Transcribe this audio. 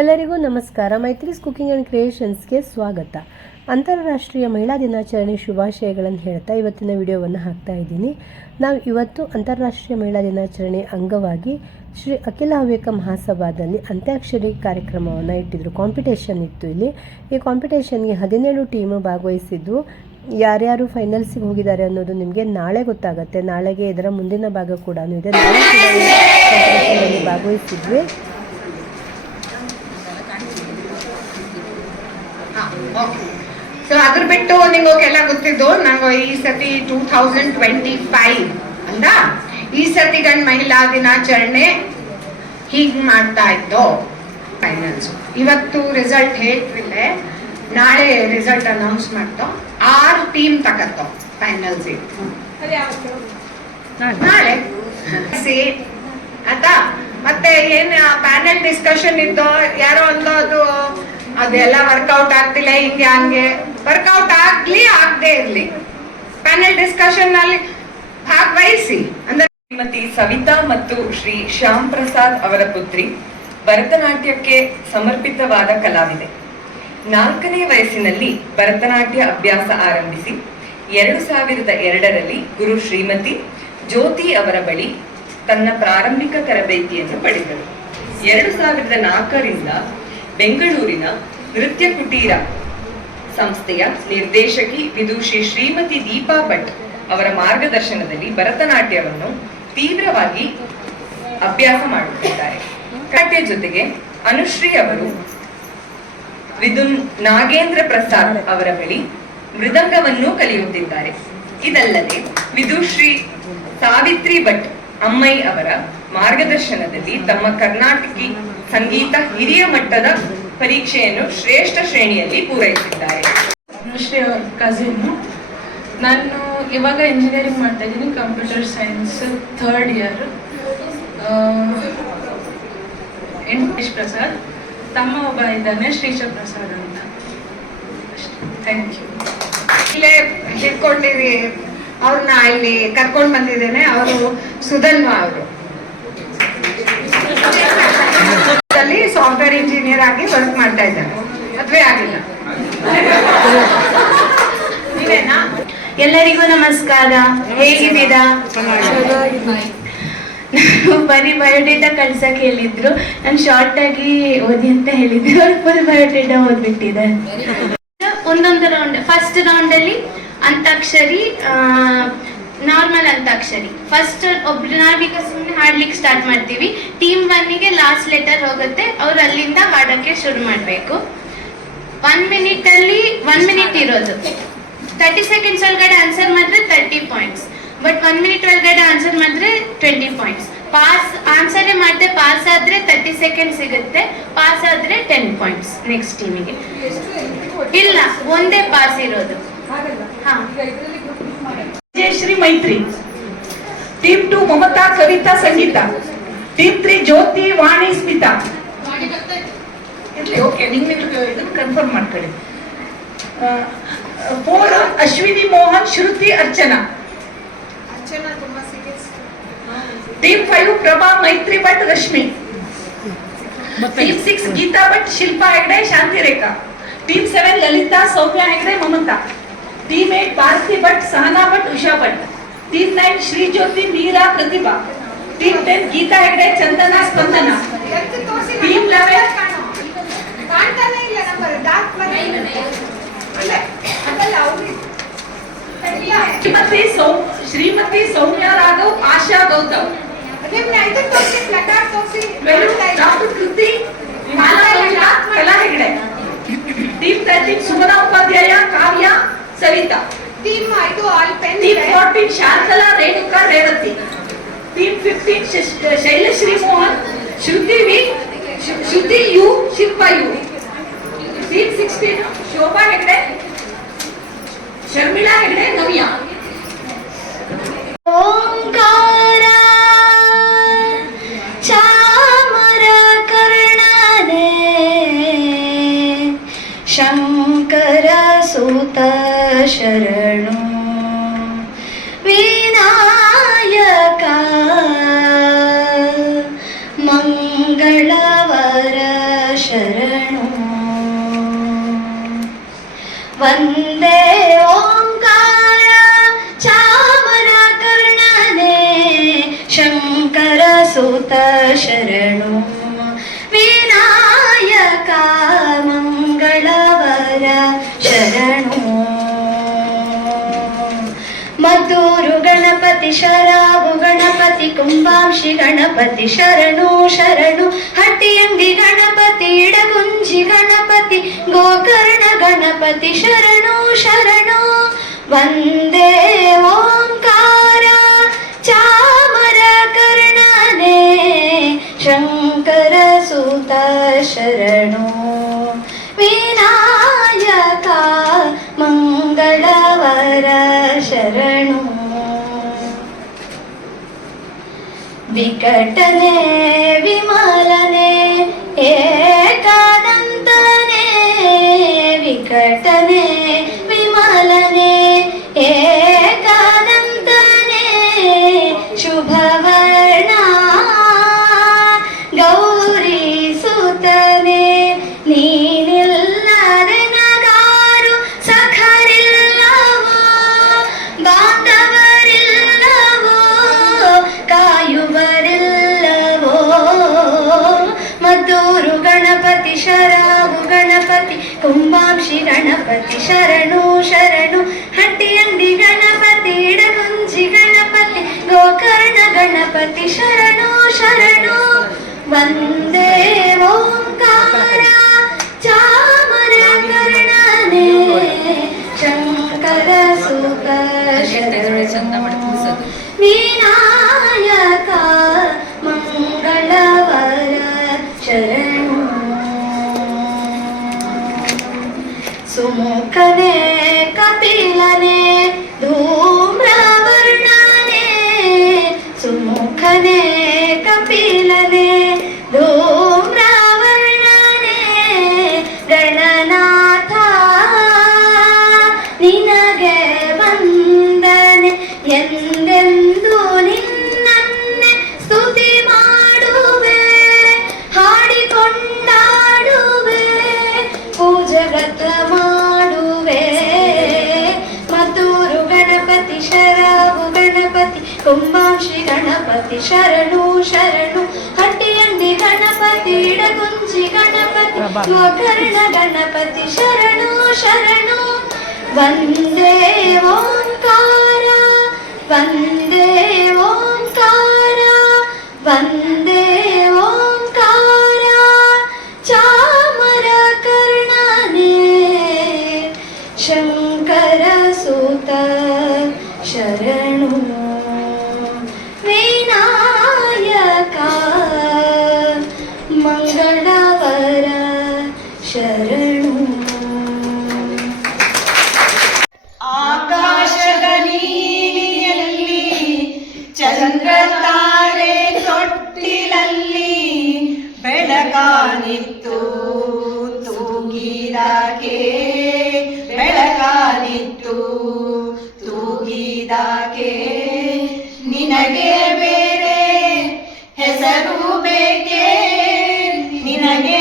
ಎಲ್ಲರಿಗೂ ನಮಸ್ಕಾರ. Maitri's cooking and ಕ್ರಿಯೇಷನ್ಸ್ಗೆ ಸ್ವಾಗತ. ಅಂತಾರಾಷ್ಟ್ರೀಯ ಮಹಿಳಾ ದಿನಾಚರಣೆ ಶುಭಾಶಯಗಳನ್ನು ಹೇಳ್ತಾ ಇವತ್ತಿನ ವಿಡಿಯೋವನ್ನು ಹಾಕ್ತಾ ಇದ್ದೀನಿ. ನಾವು ಇವತ್ತು ಅಂತಾರಾಷ್ಟ್ರೀಯ ಮಹಿಳಾ ದಿನಾಚರಣೆ ಅಂಗವಾಗಿ ಶ್ರೀ ಅಖಿಲ ಹವ್ಯಕ ಮಹಾಸಭಾದಲ್ಲಿ ಅಂತ್ಯಾಕ್ಷರಿ ಕಾರ್ಯಕ್ರಮವನ್ನು ಇಟ್ಟಿದ್ರು. ಕಾಂಪಿಟೇಷನ್ ಇತ್ತು ಇಲ್ಲಿ. ಈ ಕಾಂಪಿಟೇಷನ್ಗೆ ಹದಿನೇಳು ಟೀಮು ಭಾಗವಹಿಸಿದ್ದು. ಯಾರ್ಯಾರು ಫೈನಲ್ಸಿಗೆ ಹೋಗಿದ್ದಾರೆ ಅನ್ನೋದು ನಿಮಗೆ ನಾಳೆ ಗೊತ್ತಾಗುತ್ತೆ. ನಾಳೆಗೆ ಇದರ ಮುಂದಿನ ಭಾಗ ಕೂಡ ಇದೆ ಭಾಗವಹಿಸಿದ್ವಿ. ಸೊ ಅದ್ರ ಬಿಟ್ಟು ನಿಮಗೆಲ್ಲ ಗೊತ್ತಿದ್ದು, ನಂಗೆ ಈ ಸತಿ ಟೂ ಥೌಸಂಡ್ ಟ್ವೆಂಟಿ ಫೈವ್ ಅಂದ? ಈ ಸತಿ ಗಂಡ್ ಮಹಿಳಾ ದಿನಾಚರಣೆ ಹೀಗ್ ಮಾಡ್ತಾ ಇತ್ತು ಫೈನಲ್ಸ್ ಇವತ್ತು ರಿಸಲ್ಟ್ ಹೇಳ್ತಿಲ್ಲ ನಾಳೆ ರಿಸಲ್ಟ್ ಅನೌನ್ಸ್ ಮಾಡ್ತೋ? ಆರು ಟೀಮ್ ತಗತ್ತೋ ಫೈನಲ್ಸ್ ನಾಳೆ. ಆಯ್ತಾ? ಮತ್ತೆ ಏನು ಪ್ಯಾನೆಲ್ ಡಿಸ್ಕಷನ್ ಇತ್ತು ಯಾರೋ ಅಂತ ಅದು ಅದೆಲ್ಲ ವರ್ಕೌಟ್ ಆಗ್ತಿಲ್ಲ ಹಿಂಗೆ ಹಂಗೆ. ವರ್ಕೌಟ್ ಆಗ್ಲಿ ಆಗದೆ ಇರ್ಲಿ. ಪ್ಯಾನೆಲ್ ಡಿಸ್ಕಷನ್ನಲ್ಲಿ ಭಾಗವಹಿಸಿ. ಅಂದ್ರೆ ಶ್ರೀಮತಿ ಸವಿತಾ ಮತ್ತು ಶ್ರೀ ಶ್ಯಾಮ್ ಪ್ರಸಾದ್ ಅವರ ಪುತ್ರಿ ಭರತನಾಟ್ಯಕ್ಕೆ ಸಮರ್ಪಿತವಾದ ಕಲಾವಿದೆ. ನಾಲ್ಕನೇ ವಯಸ್ಸಿನಲ್ಲಿ ಭರತನಾಟ್ಯ ಅಭ್ಯಾಸ ಆರಂಭಿಸಿ ಎರಡು ಸಾವಿರದ ಎರಡರಲ್ಲಿ ಗುರು ಶ್ರೀಮತಿ ಜ್ಯೋತಿ ಅವರ ಬಳಿ ತನ್ನ ಪ್ರಾರಂಭಿಕ ತರಬೇತಿಯನ್ನು ಪಡೆದರು. ಎರಡು ಸಾವಿರದ ನಾಲ್ಕರಿಂದ ಬೆಂಗಳೂರಿನ ನೃತ್ಯ ಕುಟೀರ ಸಂಸ್ಥೆಯ ನಿರ್ದೇಶಕಿ ವಿದುಷಿ ಶ್ರೀಮತಿ ದೀಪಾ ಭಟ್ ಅವರ ಮಾರ್ಗದರ್ಶನದಲ್ಲಿ ಭರತನಾಟ್ಯವನ್ನು ತೀವ್ರವಾಗಿ ಅಭ್ಯಾಸ ಮಾಡುತ್ತಿದ್ದಾರೆ. ಕಟ್ಟೆ ಜೊತೆಗೆ ಅನುಶ್ರೀ ಅವರು ವಿದುನ್ ನಾಗೇಂದ್ರ ಪ್ರಸಾದ್ ಅವರ ಬಳಿ ಮೃದಂಗವನ್ನು ಕಲಿಯುತ್ತಿದ್ದಾರೆ. ಇದಲ್ಲದೆ ವಿದುಶ್ರೀ ಸಾವಿತ್ರಿ ಭಟ್ ಅಮ್ಮೈ ಅವರ ಮಾರ್ಗದರ್ಶನದಲ್ಲಿ ತಮ್ಮ ಕರ್ನಾಟಕಿ ಸಂಗೀತ ಹಿರಿಯ ಮಟ್ಟದ ಪರೀಕ್ಷೆಯನ್ನು ಶ್ರೇಷ್ಠ ಶ್ರೇಣಿಯಲ್ಲಿ ಪೂರೈಸಿದ್ದಾರೆ. ಅನುಶ್ರೀ ಅವ್ರ ನಾನು ಇವಾಗ ಇಂಜಿನಿಯರಿಂಗ್ ಮಾಡ್ತಾ ಇದ್ದೀನಿ computer science third year Venkatesh Prasad. ತಮ್ಮ ಒಬ್ಬ ಇದ್ದಾನೆ ಶ್ರೀಶ ಪ್ರಸಾದ್ ಅಂತ. ಥ್ಯಾಂಕ್ ಯು ಇಲ್ಲೇ ಹಿಡ್ಕೊಂಡಿದ್ದೀವಿ ಅವ್ರನ್ನ ಇಲ್ಲಿ ಕರ್ಕೊಂಡು ಬಂದಿದ್ದೇನೆ. ಅವರು ಸುಧನ್ವಾ ಅವರು. ಸಾಫ್ಟ್ವೇರ್ ಇಂಜಿನಿಯರ್ ಆಗಿ ವರ್ಕ್ ಮಾಡ್ತಾ ಇದ್ದಾರೆ ಮದ್ವೆ ಆಗಿಲ್ಲ. ನೀವೇನಾ? ಎಲ್ಲರಿಗೂ ನಮಸ್ಕಾರ. ಹೇಗಿದ್ದೀರಾ? ನಾನು ಬರೀ ಬಯೋಡೇಟಾ ಕಳ್ಸಕ್ ಹೇಳಿದ್ರು. ನಾನು ಶಾರ್ಟ್ ಆಗಿ ಓದಿ ಅಂತ ಹೇಳಿದ್ರು. ಅವ್ರು ಫುಲ್ ಬಯೋಡೇಟಾ ಓದ್ಬಿಟ್ಟಿದೆ ಒಂದೊಂದು ರೌಂಡ್ ಫಸ್ಟ್ ರೌಂಡ್ ಅಲ್ಲಿ ಅಂತಾಕ್ಷರಿ ನಾರ್ಮಲ್ ಅಂತಾಕ್ಷರಿ. ಫಸ್ಟ್ ಒಬ್ರು ನಾವೀಗ ಸುಮ್ಮನೆ ಹಾಡ್ಲಿಕ್ಕೆ ಸ್ಟಾರ್ಟ್ ಮಾಡ್ತೀವಿ ಟೀಮ್ ಒನ್ನಿಗೆ ಲಾಸ್ಟ್ ಲೆಟರ್ ಹೋಗುತ್ತೆ. ಅವ್ರು ಅಲ್ಲಿಂದ ಹಾಡೋಕ್ಕೆ ಶುರು ಮಾಡಬೇಕು. ಒನ್ ಮಿನಿಟ್ ಅಲ್ಲಿ ಒನ್ ಮಿನಿಟ್ ಇರೋದು. ತರ್ಟಿ ಸೆಕೆಂಡ್ಸ್ ಒಳಗಡೆ ಆನ್ಸರ್ ಮಾಡಿದ್ರೆ thirty points but one minute ಒಳಗಡೆ ಆನ್ಸರ್ ಮಾಡಿದ್ರೆ ಟ್ವೆಂಟಿ ಪಾಯಿಂಟ್ಸ್ ಪಾಸ್ ಆನ್ಸರೇ ಮಾಡಿದೆ ಪಾಸ್ ಆದ್ರೆ ತರ್ಟಿ ಸೆಕೆಂಡ್ ಸಿಗುತ್ತೆ. ಪಾಸ್ ಆದ್ರೆ ಟೆನ್ ಪಾಯಿಂಟ್ಸ್ ನೆಕ್ಸ್ಟ್ ಟೀಮಿಗೆ ಇಲ್ಲ ಒಂದೇ ಪಾಸ್ ಇರೋದು. ಹಾ. Jayashree Maitri. Team two Mamata Kavita Sangeeta team three Jyoti Vani Smita ಇರ್ಲಿ ಓಕೆ ನಿಮ್ಗೆ ಇದನ್ನ ಕನ್ಫರ್ಮ್ ಮಾಡ್ಕೊಳ್ಳಿ. Four Ashwini Mohan Shruti Archana team five Prabha Maitri Bhat Rashmi team six Geeta Bhat Shilpa Hegde Shanti Rekha team seven Lalita Soumya Hegde Mamata team eight Bharati Bhat Sahana Bhat Usha Bhat. Team nine Shri Jyoti Meera Pratibha team ten Geeta Hegde Chandana Spandana team eleven ಕಾಣ್ತಾನೆ ಇಲ್ಲ number dark Shrimati ಸೌ ಶ್ರೀಮತಿ ಸೌಮ್ಯ ರಾಘವ್ ಆಶಾ ಗೌತಮ್. ನಿಮ್ನ ಇದಕ್ಕೆ ತೋರಿಸಿ placard ತೋರಿಸಿ. team fourteen Shantala Renuka Revathi team fifteen Shailashree Mohan Shruti V ಶು- Shruti U Shilpa U team sixteen Shobha Hegde Sharmila Hegde Navya Omkara ಚಾಮರ ಕರ್ಣನೆ ಶಂಕರ ಸುತ ಶರಣು ವಿನಾಯಕ ಮಂಗಳವರ ಶರಣು ವಂದೇ ಓಂಕಾರ ಚಾಮರ ಕರ್ಣನೆ ಶಂಕರ ಸುತ ಶರಣು ಗಣಪತಿ ಶರಾಬು ಗಣಪತಿ ಕುಂಭಾಂಶಿ, ಗಣಪತಿ ಶರಣು ಶರಣು ಹಟ್ಟಿಯಂಗಿ ಗಣಪತಿ, ಇಡಗುಂಜಿ ಗಣಪತಿ, ಗೋಕರ್ಣ ಗಣಪತಿ ಶರಣು ಶರಣು. ವಂದೇ వికటనే విమాలనే ఏ ಗಣಪತಿ ಶರಾವು ಗಣಪತಿ ಕುಂಭಾಂಶಿ, ಗಣಪತಿ ಶರಣು ಶರಣು. ಹಟ್ಟಿಯಂಡಿ ಗಣಪತಿ, ಇಡಗುಂಜಿ ಗಣಪತಿ, ಗೋಕರ್ಣ ಗಣಪತಿ ಶರಣು ಶರಣು. ವಂದೇ ಓಂಕಾರ ಸುಮುಖನೆ ಕಪಿಲನೇ ಧೂಮ್ರವರ್ಣನೇ. ಸುಮುಖನೇ ಕಪಿಲನೇ ಧೂಮ್ರವರ್ಣನೇ. ಗಣನಾಥ ನಿನಗೆ ವಂದನೆ. ಎಂದೆಂದು ಗಣಪತಿ ಕುಂಭಾಂಶಿ ಗಣಪತಿ ಶರಣು ಶರಣು ಹಟ್ಟಿಯಂಡಿ ಗಣಪತಿ ಇಡಗುಂಜಿ ಗಣಪತಿ ಗೋಕರ್ಣ ಗಣಪತಿ ಶರಣು ಶರಣು ವಂದೇ ಓಂಕಾರ ವಂದೇ ಓಂಕಾರ ವಂದೇ ಬೆಳಗಾನಿತ್ತು ತೂಗಿದಾಕೆ ಬೆಳಕಾನಿತ್ತು ತೂಗಿದಾಕೆ ನಿನಗೆ ಬೇರೆ ಹೆಸರು ಬೇಕೇ? ನಿನಗೆ